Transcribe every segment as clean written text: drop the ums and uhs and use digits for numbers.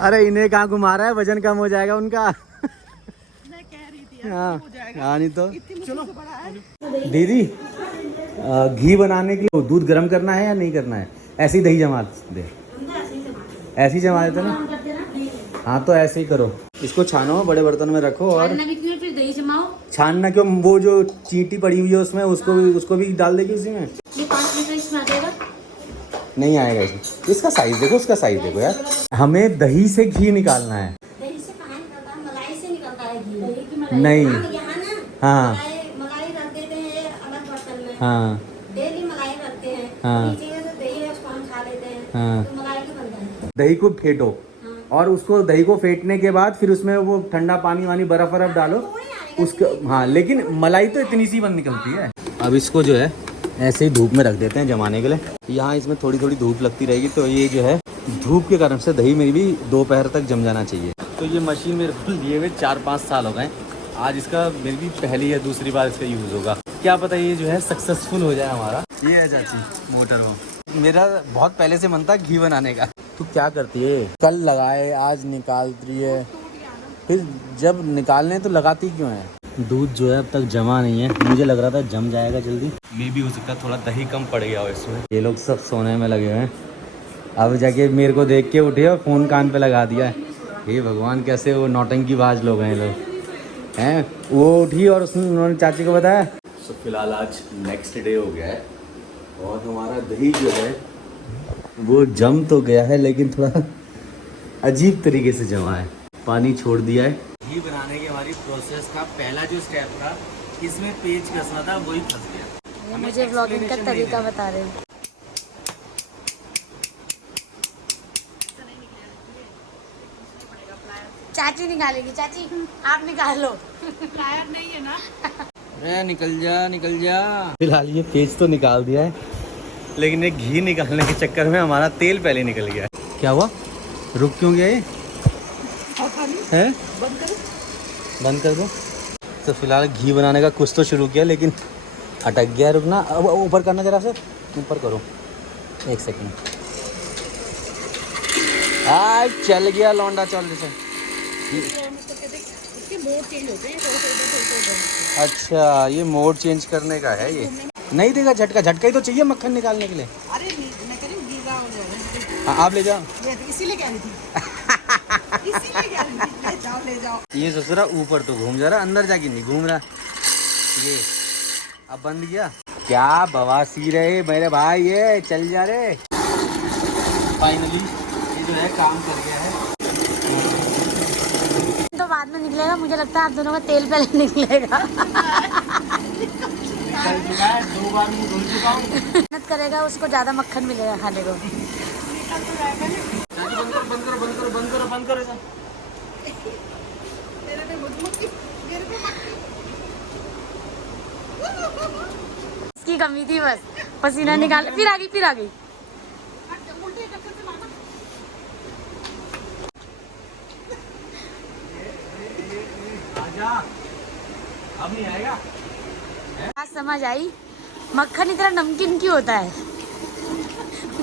अरे इन्हें कहाँ घुमा रहा है, वजन कम हो जाएगा उनका। मैं कह रही थी हाँ हो जाएगा। हाँ, नहीं तो। चलो दीदी घी बनाने के लिए दूध गर्म करना है या नहीं करना है? ऐसे ही दही जमा दे, ऐसे ही जमा देते ना। हाँ तो ऐसे ही करो, इसको छानो, बड़े बर्तन में रखो और फिर दही जमाओ। छानना क्यों? वो जो चींटी पड़ी हुई है उसमें, उसको भी डाल देगी उसी में। ये 5 लीटर इसमें आ जाएगा? नहीं आएगा इसमें। इसका साइज देखो, उसका साइज देखो यार। हमें दही से घी निकालना है। दही से कहाँ निकलता है? मलाई से निकलता है घी। दही की मलाई। नहीं। यहाँ ना हाँ मलाई रख देते हैं अलग बर्तन में। हाँ डेली मलाई रखते हैं। हाँ। नीचे का जो दही है उसको हम खा लेते हैं। हाँ। तो मलाई का बनता है। दही को फेंटो और उसको दही को फेंटने के बाद फिर उसमें वो ठंडा पानी वानी बर्फ वरफ डालो उसके। हाँ लेकिन मलाई तो इतनी सी बन निकलती है। अब इसको जो है ऐसे ही धूप में रख देते हैं जमाने के लिए। यहाँ इसमें थोड़ी थोड़ी धूप लगती रहेगी, तो ये जो है धूप के कारण से दही मेरी भी दोपहर तक जम जाना चाहिए। तो ये मशीन मेरे को लिए हुए 4-5 साल हो गए। आज इसका मेरी भी पहली या दूसरी बार इसका यूज़ होगा। क्या पता ये जो है सक्सेसफुल हो जाए हमारा। ये है चाची मोटर। वो मेरा बहुत पहले से मन था घी बनाने का। तू क्या करती है? कल लगाए आज निकाल रही है, फिर जब निकालने तो लगाती क्यों है? दूध जो है अब तक जमा नहीं है, मुझे लग रहा था जम जाएगा जल्दी। मे भी हो सकता है थोड़ा दही कम पड़ गया हो इसमें। ये लोग सब सोने में लगे हुए हैं। अब जाके मेरे को देख के उठे और फ़ोन कान पे लगा दिया। हे भगवान, कैसे वो नौटंकी बाज लोग हैं ये लोग हैं। वो उठी और उन्होंने चाची को बताया। तो फिलहाल आज नेक्स्ट डे हो गया है और हमारा दही जो है वो जम तो गया है, लेकिन थोड़ा अजीब तरीके से जमा है। पानी छोड़ दिया है। घी बनाने की हमारी प्रोसेस का पहला जो स्टेप था, इसमें पेच कसना था, वही फंस गया। मुझे व्लॉगिंग का तरीका बता रहे हैं। चाची निकालेगी। चाची आप निकालो। प्लायर नहीं है ना। अरे निकल जा। फिलहाल ये पेच तो निकाल दिया है, लेकिन ये घी निकालने के चक्कर में हमारा तेल पहले निकल गया। क्या हुआ? रुक क्यों गया ये? है बंद कर दो। तो फिलहाल घी बनाने का कुछ तो शुरू किया, लेकिन अटक गया। रुकना, अब ऊपर करना, जरा से ऊपर करो। 1 सेकंड। चल गया लौंडा, चल जैसे। इसके मोड चेंज होते हैं थोड़ा। अच्छा ये मोड चेंज करने का है। ये नहीं देगा झटका ही तो चाहिए मक्खन निकालने के लिए। अरे मैं कह रही हूँ गीला हो जाएगा। हाँ आप ले जाओ। इसीलिए कह रही थी। ले जाओ। ये सोच रहा ऊपर तो घूम जा रहा, अंदर जाके नहीं घूम रहा। ये अब बंद किया। क्या बवासीर है मेरे भाई, ये चल जा रे। फाइनली ये जो है काम कर गया है। तो बाद में निकलेगा, मुझे लगता है आप दोनों का तेल पहले निकलेगा। निकल चुका है, 2 बार मुंह धुल चुका हूँ। मेहनत करेगा उसको ज्यादा मक्खन मिलेगा खाने को। बंद करो। इसकी कमी थी बस, पसीना निकाल। फिर आ गई। अब नहीं आएगा। आज समझ आई मक्खन इतना नमकीन क्यों होता है।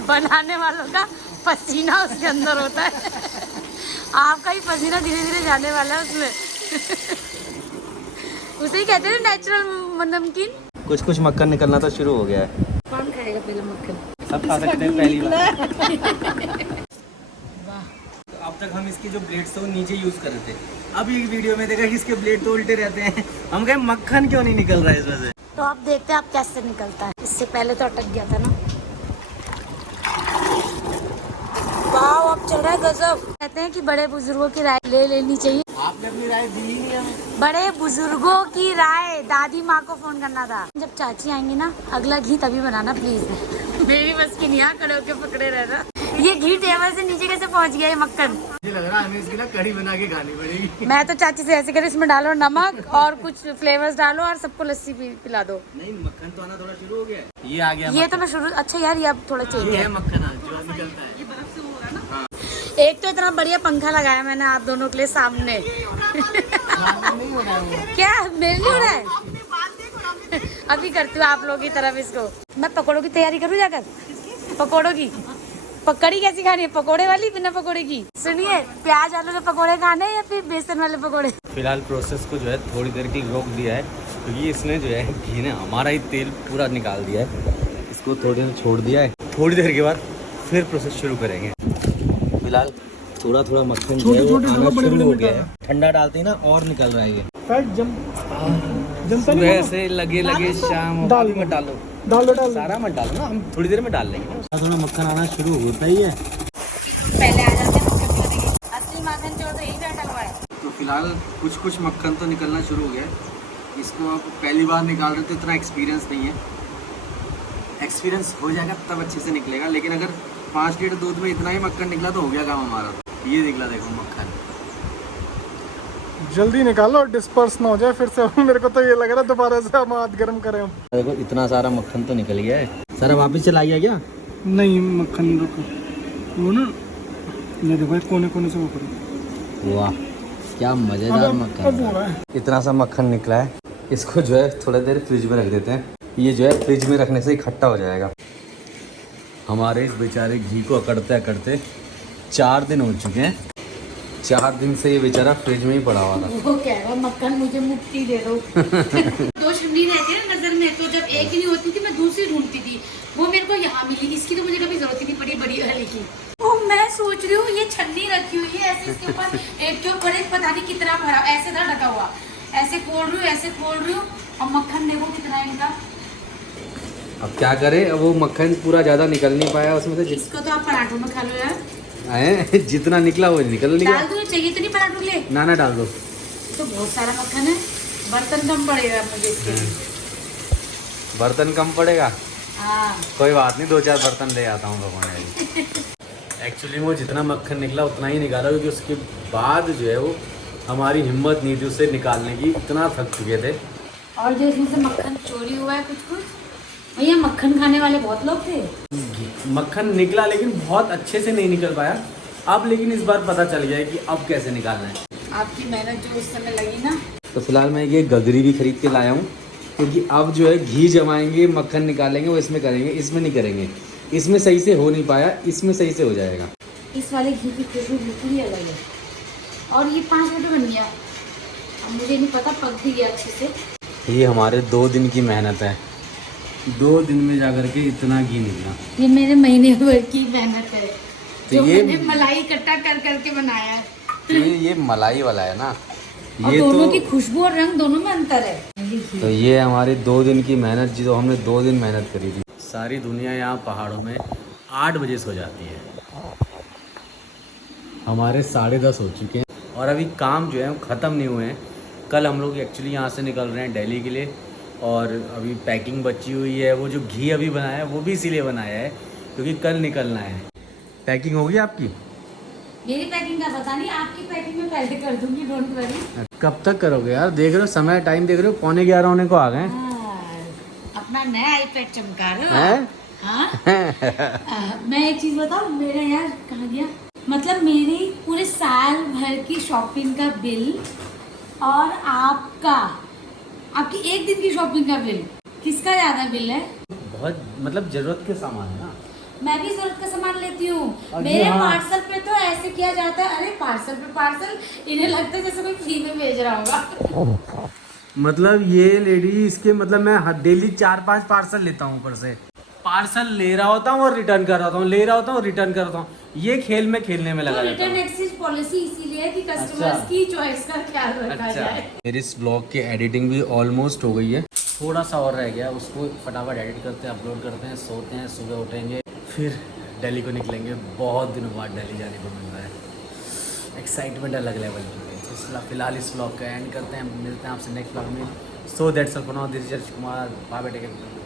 बनाने वालों का पसीना उसके अंदर होता है। आपका ही पसीना धीरे धीरे जाने वाला है उसमें। उसे ही कहते हैं नेचुरल नमकीन। कुछ मक्खन निकलना तो शुरू हो गया है। कौन खाएगा पहले मक्खन? सब खा सकते हैं पहली बार। अब तक हम इसके जो ब्लेड्स थे वो नीचे यूज कर रहे थे। अब ये वीडियो में देखा कि इसके ब्लेड तो उल्टे रहते हैं। हम कहे मक्खन क्यों नहीं निकल रहा है इस वजह से। तो आप देखते हैं आप कैसे निकलता है। इससे पहले तो अटक गया था ना। वाह अब चल रहा है गजब। कहते हैं कि बड़े बुजुर्गों की राय ले लेनी चाहिए। आपने अपनी राय दी ही नहीं हमें। बड़े बुजुर्गों की राय, दादी माँ को फोन करना था। जब चाची आएंगी ना, अगला घी तभी बनाना प्लीज। मेरी बस की नहीं, खड़े होके पकड़े रहना। ये घी टेबल से नीचे कैसे पहुँच गया ये मक्खन? मुझे लग रहा है हमें इसकी ना कढ़ी बना के खानी पड़ेगी। मैं तो चाची से ऐसे कर, इसमें डालो नमक और कुछ फ्लेवर्स डालो और सबको लस्सी पिला दो। नहीं मक्खन तो आना थोड़ा शुरू हो गया है। ये आ गया ये तो मैं शुरू। अच्छा यार ये अब थोड़ा चेंज है। मक्खन जो निकलता है। एक तो इतना बढ़िया पंखा लगाया मैंने आप दोनों के लिए सामने। नहीं हो रहा है। क्या मेरे लिए हो रहा है? अभी करती हूँ आप लोगों की तरफ इसको। मैं पकौड़ों की तैयारी करूँ जाकर। पकौड़ों की कड़ी कैसी खानी है, पकोड़े वाली बिना पकोड़े की? सुनिए, प्याज आलू के पकोड़े खाने या फिर बेसन वाले पकोड़े? फिलहाल प्रोसेस को जो है थोड़ी देर के लिए रोक दिया है, क्योंकि इसने जो है घी ने हमारा ही तेल पूरा निकाल दिया है। इसको थोड़ी देर छोड़ दिया है, थोड़ी देर के बाद फिर प्रोसेस शुरू करेंगे। फिलहाल थोड़ा थोड़ा मक्खन जो है वो आना शुरू हो गया है। ठंडा डालते ही ना और निकल रहा है ये। सुबह से लगे लगे शाम दाल मत डालो, सारा मत डालो ना, हम थोड़ी देर में डाल लेंगे ना। थोड़ा मक्खन आना शुरू होता ही है। पहले आ जाते हैं मक्खन जोड़ने के। असली माखन जोड़ तो यही बैठा हुआ है। तो फिलहाल कुछ मक्खन तो निकलना शुरू हो गया है। इसको आप पहली बार निकाल रहे तो इतना एक्सपीरियंस नहीं है, एक्सपीरियंस हो जाएगा तब अच्छे से निकलेगा। लेकिन अगर 5 लीटर दूध में इतना ही मक्खन निकला तो हो गया काम हमारा। ये निकला देखो मक्खन, जल्दी निकालो, डिस्पर्स ना हो जाए फिर से। मेरे को तो ये लग रहा है दोबारा से हम हाथ गर्म करें हम। देखो इतना सारा मक्खन तो निकल गया है। सारा वापस चला गया क्या? नहीं, मक्खन रुको, वो ना ये देखो कोने कोने से वो करो। वाह क्या मजेदार मक्खन। इतना सा मक्खन निकला है, इसको जो है थोड़ा देर फ्रिज में रख देते हैं। ये जो है फ्रिज में रखने से इकट्ठा हो जाएगा। हमारे इस बेचारे घी को अकड़ते अकड़ते 4 दिन हो चुके हैं। 4 दिन से ये बेचारा फ्रिज में ही पड़ा हुआ था। वो कह रहा मक्खन मुझे मुक्ति दे दो। 2 शिमली रहती है नजर में, तो जब एक ही नहीं होती थी मैं दूसरी ढूंढती थी। वो मेरे को यहाँ मिली, इसकी तो मुझे कभी जरूरत ही नहीं पड़ी बड़ी वाली की। तो मैं सोच रही हूँ ये छन्नी रखी हुई है ऐसे, इसके ऊपर एक के ऊपर एक पता नहीं कितना भरा, ऐसे था ढका हुआ। ऐसे खोल रही हूँ, ऐसे खोल रही हूँ, और मक्खन देखो कितना है इनका। अब क्या करे, वो मक्खन पूरा ज्यादा निकल नहीं पाया उसमें से। इसको तो आप पराठों में खा लो यार। जितना निकला वो निकल गया। डाल दो, चाहिए तो नहीं पराठों ले? ना डाल दो। तो बहुत सारा मक्खन है, बर्तन कम पड़ेगा मुझे इसके लिए। बर्तन कम पड़ेगा? हाँ कोई बात नहीं, 2-4 बर्तन ले आता हूँ भगवान। एक्चुअली वो जितना मक्खन निकला उतना ही निकाला, क्योंकि उसके बाद जो है वो हमारी हिम्मत नहीं थी उसे निकालने की, इतना थक चुके थे। और जो इसमें से मक्खन चोरी हुआ है कुछ भैया, मक्खन खाने वाले बहुत लोग थे। मक्खन निकला लेकिन बहुत अच्छे से नहीं निकल पाया। अब लेकिन इस बार पता चल गया है कि अब कैसे निकालना है। आपकी मेहनत जो उस समय लगी ना। तो फिलहाल मैं ये गगरी भी खरीद के लाया हूँ, क्योंकि अब जो है घी जमाएंगे, मक्खन निकालेंगे, वो इसमें करेंगे, इसमें नहीं करेंगे। इसमें सही से हो नहीं पाया, इसमें सही से हो जाएगा। इस वाले घी की खुशबू बिल्कुल ही अलग है। और ये 5 मिनट बन गया, अब मुझे नहीं पता पक भी गया अच्छे से। ये हमारे 2 दिन की मेहनत है, 2 दिन में जाकर के इतना घी निकला। ये मेरे महीने भर की मेहनत है, तो जो ये मैंने मलाई इकट्ठा कर करके बनाया है। तो ये मलाई वाला है ना, और ये दोनों तो की खुशबू और रंग दोनों में अंतर है। तो ये हमारी 2 दिन की मेहनत, जो हमने 2 दिन मेहनत करी थी। सारी दुनिया यहाँ पहाड़ों में 8 बजे सो जाती है, हमारे 10:30 हो चुके हैं और अभी काम जो है वो ख़त्म नहीं हुए हैं। कल हम लोग एक्चुअली यहाँ से निकल रहे हैं दिल्ली के लिए, और अभी पैकिंग बची हुई है। वो जो घी अभी बनाया है वो भी इसीलिए बनाया है क्योंकि कल निकलना है। पैकिंग होगी आपकी? मेरी पैकिंग का पता नहीं, आपकी पैकिंग में पहले कर दूंगी, डोंट वरी। कब तक करोगे यार? देख रहे हो समय, टाइम देख रहे हो, 11:45 होने को आ गए। अपना नया आईपैड चमका रहे हो हैं? हाँ? मैं एक चीज बताऊँ, मेरा यार कहाँ गया, मतलब मेरी पूरे साल भर की शॉपिंग का बिल और आपकी एक दिन की शॉपिंग का बिल, किसका ज्यादा बिल है? बहुत मतलब जरूरत के सामान है ना। मैं भी जरूरत का सामान लेती हूँ। अरे मेरे हाँ। पार्सल पे तो ऐसे किया जाता है, अरे पार्सल पे पार्सल, इन्हें लगता है जैसे कोई फ्री में भेज रहा होगा। मतलब ये लेडी, इसके मतलब मैं डेली 4-5 पार्सल लेता हूँ, ऊपर से पार्सल ले रहा होता हूँ और रिटर्न कर रहा होता हूँ, ले रहा होता हूँ रिटर्न कर रहा होता हूँ। ये खेल में खेलने में लगा तो रहता रिटर्न हूँ। एक्सचेंज पॉलिसी इसीलिए है कि कस्टमर्स अच्छा। की चॉइस का ख्याल रखा अच्छा, जाए। मेरी इस ब्लॉग की एडिटिंग भी ऑलमोस्ट हो गई है, थोड़ा सा और रह गया, उसको फटाफट एडिट करते हैं, अपलोड करते हैं, सोते हैं, सुबह उठेंगे, फिर दिल्ली को निकलेंगे। बहुत दिनों बाद दिल्ली जाने को मिल रहा है, एक्साइटमेंट अलग लेवल की है। तो फिलहाल इस ब्लॉग का एंड करते हैं, मिलते हैं आपसे नेक्स्ट ब्लॉग में। So that's all for now, this is Kumar, bye bye, take care.